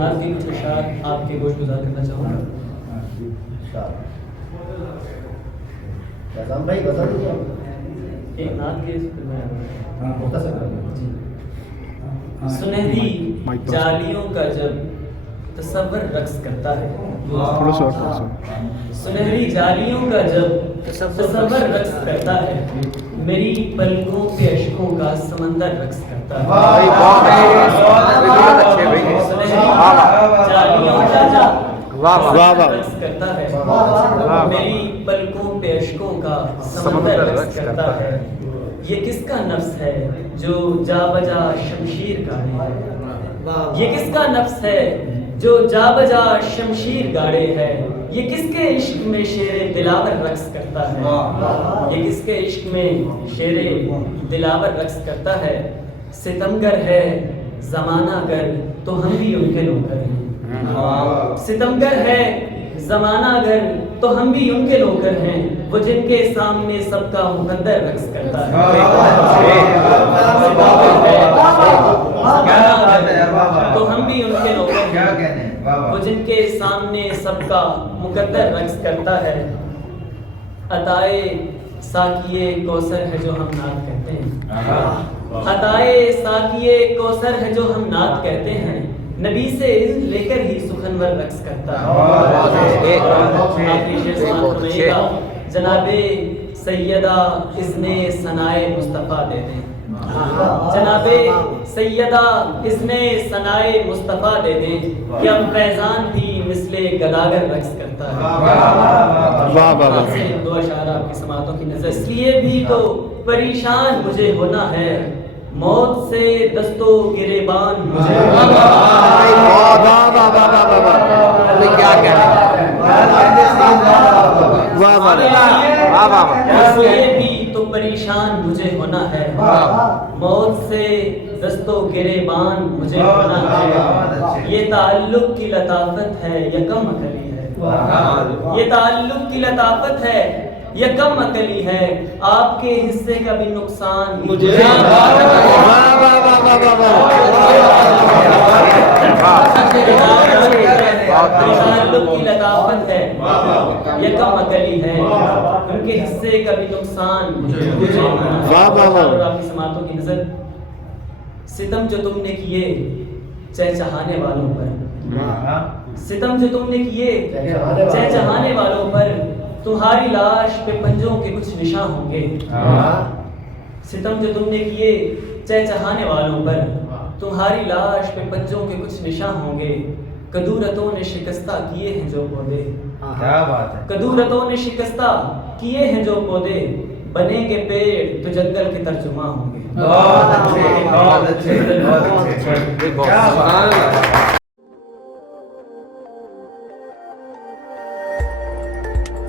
نعت کے کچھ اشعار آپ کے گوش گزار کرنا چاہوں گا. بھائی بتا دیجیے ایک نعت کے سنہری جالیوں کا جب تصور رقص کرتا ہے، سنہری جالیوں کا جب تصور رقص کرتا ہے، میری پلکوں پہ اشکوں کا سمندر رقص کرتا ہے. جالیوں کا جب رقص کرتا ہے، میری پلکوں پہ اشکوں کا سمندر رقص کرتا ہے. یہ کس کا نفس ہے جو جا بجا شمشیر گاڑے ہے، یہ کس کا نفس ہے جو جا بجا شمشیر گاڑے ہے، یہ کس کے عشق میں شیر دلاور رقص کرتا ہے، یہ کس کے عشق میں شیر دلاور رقص کرتا ہے. ستمگر ہے زمانہ گر تو ہم بھی ان کے نوکر ہیں، ستمگر ہے زمانہ گر تو ہم بھی ان کے نوکر ہیں، وہ جن کے سامنے سب کا مقدر رقص کرتا ہے. تو ہم بھی ان کے نوکر ہیں، وہ جن کے سامنے سب کا مقدر رقص کرتا ہے. عطائے ساقیے کوثر ہے جو ہم نعت کہتے ہیں، عطائے ساقیے کوثر ہے جو ہم نعت کہتے ہیں، نبی سے علم لے کر ہی سخنور رقص کرتا ہے. جناب سیدہ اذن ثنائے مصطفیٰ دے دیں، جناب سیدہ اذن ثنائے مصطفیٰ دے دیں کہ اب فیضان بھی مثل گداگر رقص کرتا ہے. دو اشعار آپ کی سماعتوں کی نظر. اس لیے بھی تو پریشان مجھے ہونا ہے، موت سے دستو گریبان مجھے بھی تو پریشان مجھے ہونا ہے، موت سے دستو گریبان مجھے ہونا ہے. یہ تعلق کی لطافت ہے یا کم عقلی ہے، یہ تعلق کی لطافت ہے یا کم عقلی ہے، آپ کے حصے کا بھی نقصان مجھے تعلق کی لطافت ہے یا کم عقلی ہے، ان کے حصے کا بھی نقصان مجھے. اور آپ کی سماعتوں کی نظر. ستم جو تم نے کیے چہچہانے والوں پر، ستم جو تم نے کیے چہچہانے والوں پر، تمہاری لاش پہ پنجوں کے کچھ نشان ہوں گے. ستم جو تم نے کیے چہچہانے والوں پر، تمہاری لاش پہ پنجوں کے کچھ نشان ہوں گے. کدورتوں نے شکستہ کیے ہیں جو پودے، کدورتوں نے شکستہ کیے ہیں جو پودے، بنیں گے پیڑ تو جنگل کے ترجمہ ہوں گے.